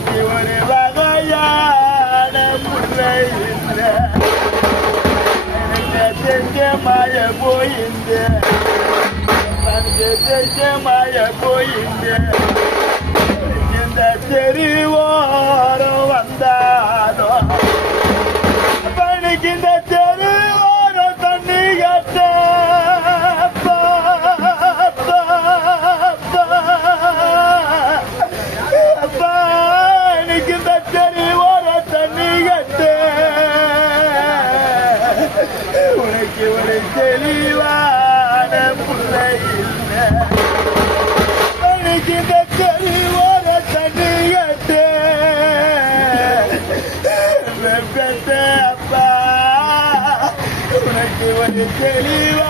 உனக்கு ஒரு வகையான பிள்ளை இல்லை. எனக்கு தெரிஞ்ச மாய போயிந்து, எனக்கு தெரிஞ்ச மாய போயிந்து. இந்த தெருவோரம் வந்தாலும் இந்த தெருவோரம் தண்ணி கட்ட இந்த தெருவோரம் தண்ணி கட்ட உனக்கு ஒரு தெளிவான பிள்ளை இல்லை. எனக்கு இந்த தெருவோரம் தண்ணி கட்ட அப்பா உனக்கு ஒரு தெளிவா